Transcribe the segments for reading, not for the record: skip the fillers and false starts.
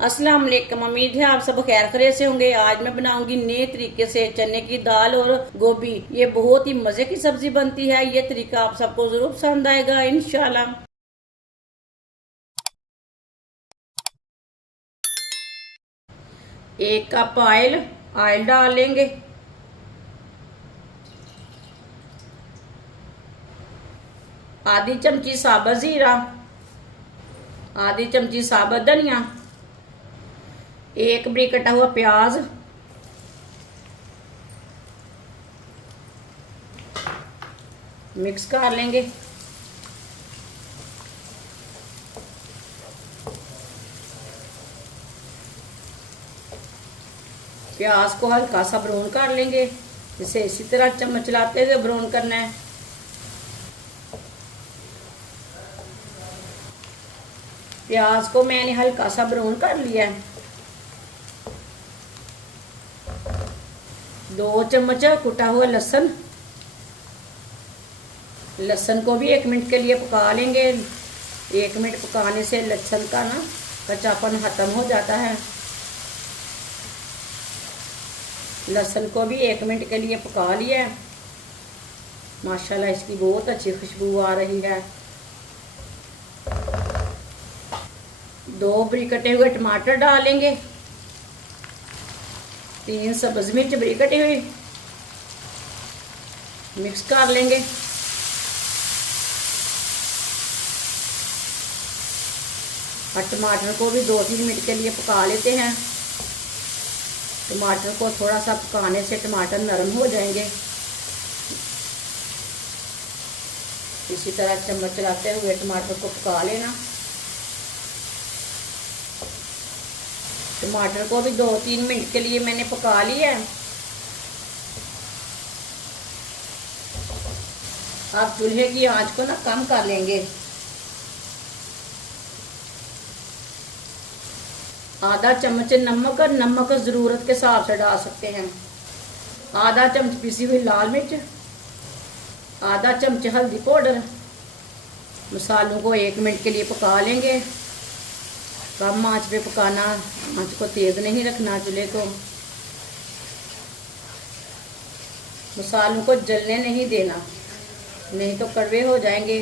अस्सलाम वालेकुम। उम्मीद है आप सब खैर खैरियत से होंगे। आज मैं बनाऊंगी नए तरीके से चने की दाल और गोभी। ये बहुत ही मजे की सब्जी बनती है। ये तरीका आप सबको जरूर पसंद आएगा इंशाल्लाह। एक कप ऑयल डाल लेंगे। आधी चमची साबुत जीरा, आधी चमची साबुत धनिया, एक बरीक कटा हुआ प्याज, मिक्स कर लेंगे। प्याज को हल्का सा ब्राउन कर लेंगे, इसे इसी तरह चम्मच चलाते हुए ब्राउन करना है। प्याज को मैंने हल्का सा ब्राउन कर लिया है। 2 चम्मच कुटा हुआ लहसुन, लहसुन को भी 1 मिनट के लिए पका लेंगे। 1 मिनट पकाने से लहसुन का ना कच्चापन खत्म हो जाता है। लहसुन को भी 1 मिनट के लिए पका लिया है। माशाल्लाह इसकी बहुत अच्छी खुशबू आ रही है। 2 बरीक कटे हुए टमाटर डालेंगे, 3 सब्ज मिर्च बरीक कटी हुई, मिक्स कर लेंगे। और टमाटर को भी 2-3 मिनट के लिए पका लेते हैं। टमाटर को थोड़ा सा पकाने से टमाटर नरम हो जाएंगे। इसी तरह चम्मच चलाते हुए टमाटर को पका लेना। टमाटर को भी 2-3 मिनट के लिए मैंने पका लिया है। आप चूल्हे की आंच को ना कम कर लेंगे। आधा चम्मच नमक, और नमक ज़रूरत के हिसाब से डाल सकते हैं। आधा चम्मच पिसी हुई लाल मिर्च, आधा चम्मच हल्दी पाउडर। मसालों को 1 मिनट के लिए पका लेंगे। कम आंच पे पकाना, आंच को तेज नहीं रखना चूल्हे को। मसालों को जलने नहीं देना, नहीं तो कड़वे हो जाएंगे।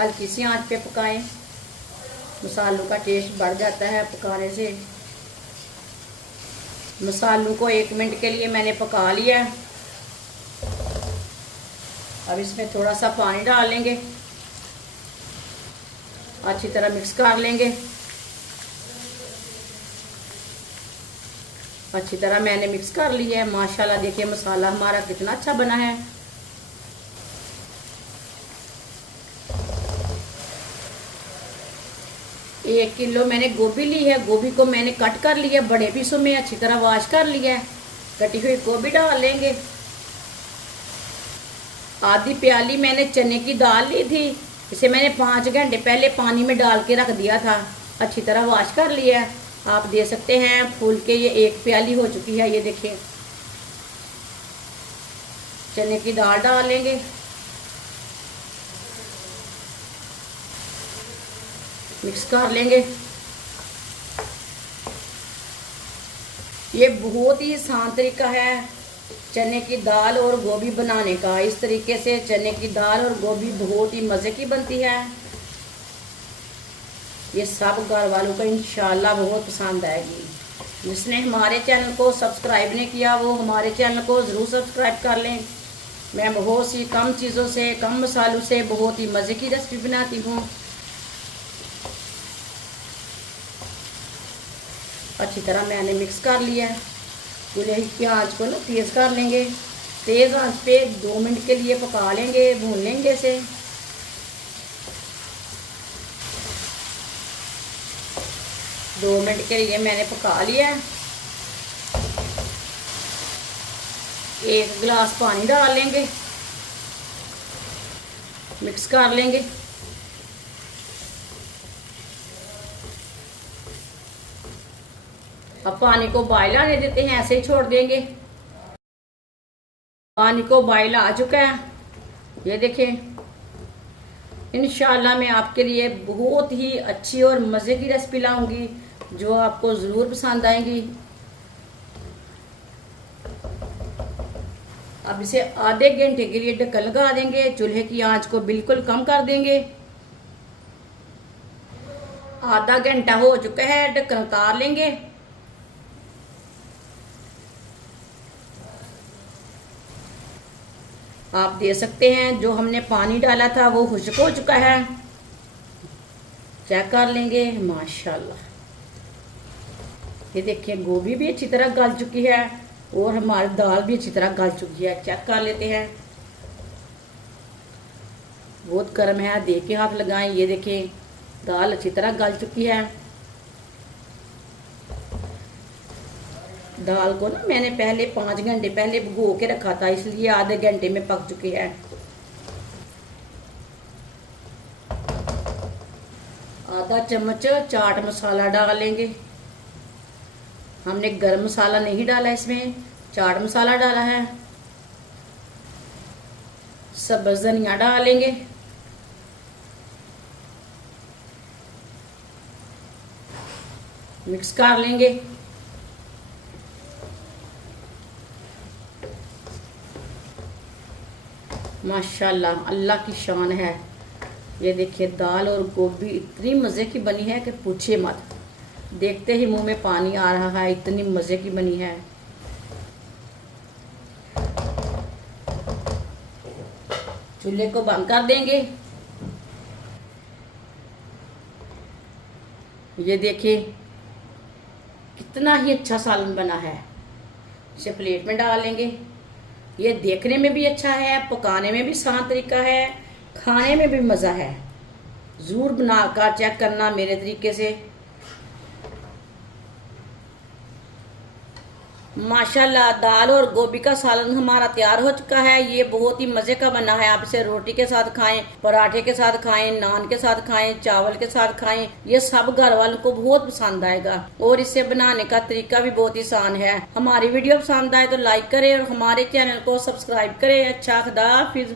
हल्की सी आंच पे पकाएं, मसालों का टेस्ट बढ़ जाता है पकाने से। मसालों को 1 मिनट के लिए मैंने पका लिया। अब इसमें थोड़ा सा पानी डाल लेंगे, अच्छी तरह मिक्स कर लेंगे। अच्छी तरह मैंने मिक्स कर लिया है। माशाल्लाह देखिए मसाला हमारा कितना अच्छा बना है। एक किलो मैंने गोभी ली है। गोभी को मैंने कट कर लिया बड़े पीसों में, अच्छी तरह वॉश कर लिया है। कटी हुई गोभी डाल लेंगे। आधी प्याली मैंने चने की दाल ली थी, इसे मैंने 5 घंटे पहले पानी में डाल के रख दिया था। अच्छी तरह वॉश कर लिया है। आप दे सकते हैं फूल के। ये 1 प्याली हो चुकी है। ये देखिए चने की दाल डाल लेंगे। मिक्स कर लेंगे। ये बहुत ही आसान तरीका है चने की दाल और गोभी बनाने का। इस तरीके से चने की दाल और गोभी बहुत ही मज़े की बनती है। ये सब घर वालों को इंशाल्लाह बहुत पसंद आएगी। जिसने हमारे चैनल को सब्सक्राइब नहीं किया वो हमारे चैनल को ज़रूर सब्सक्राइब कर लें। मैं बहुत सी कम चीज़ों से, कम मसालों से बहुत ही मज़े की रेसिपी बनाती हूँ। अच्छी तरह मैंने मिक्स कर लिया है। चूल्हे की आंच को ना तेज़ कर लेंगे। तेज़ आंच पे 2 मिनट के लिए पका लेंगे, भून लेंगे इसे। दो मिनट के लिए मैंने पका लिया है। 1 गिलास पानी डाल लेंगे, मिक्स कर लेंगे। अब पानी को बॉयल आने देते हैं, ऐसे ही छोड़ देंगे। पानी को बॉयल आ चुका है, ये देखें। इंशाल्लाह मैं आपके लिए बहुत ही अच्छी और मज़े की रेसिपी लाऊंगी। जो आपको ज़रूर पसंद आएंगी। अब इसे आधे घंटे के लिए ढक्कन लगा देंगे। चूल्हे की आंच को बिल्कुल कम कर देंगे। आधा घंटा हो चुका है, ढक्कन उतार लेंगे। आप दे सकते हैं जो हमने पानी डाला था वो खुश्क हो चुका है। चेक कर लेंगे। माशाल्लाह, ये देखिए गोभी भी अच्छी तरह गल चुकी है और हमारी दाल भी अच्छी तरह गल चुकी है। चेक कर लेते हैं। बहुत गर्म है, देख के हाथ लगाएं। ये देखें दाल अच्छी तरह गल चुकी है। दाल को ना मैंने पहले 5 घंटे पहले भिगो के रखा था, इसलिए आधे घंटे में पक चुकी है। आधा चम्मच चाट मसाला डाल लेंगे। हमने गरम मसाला नहीं डाला, इसमें चाट मसाला डाला है। सब्ज़ धनिया डाल लेंगे। मिक्स कर लेंगे। माशाल्लाह, अल्लाह की शान है। ये देखिए दाल और गोभी इतनी मज़े की बनी है कि पूछिए मत। देखते ही मुंह में पानी आ रहा है, इतनी मज़े की बनी है। चूल्हे को बंद कर देंगे। ये देखिए कितना ही अच्छा सालन बना है। इसे प्लेट में डाल लेंगे। ये देखने में भी अच्छा है, पकाने में भी आसान तरीका है, खाने में भी मज़ा है। ज़रूर बनाकर चेक करना मेरे तरीके से। माशाल्लाह, दाल और गोभी का सालन हमारा तैयार हो चुका है। ये बहुत ही मज़े का बना है। आप इसे रोटी के साथ खाएं, पराठे के साथ खाएं, नान के साथ खाएं, चावल के साथ खाएं। ये सब घर वालों को बहुत पसंद आएगा और इसे बनाने का तरीका भी बहुत ही आसान है। हमारी वीडियो पसंद आए तो लाइक करें और हमारे चैनल को सब्सक्राइब करें। अच्छा, खुदा हाफिज़।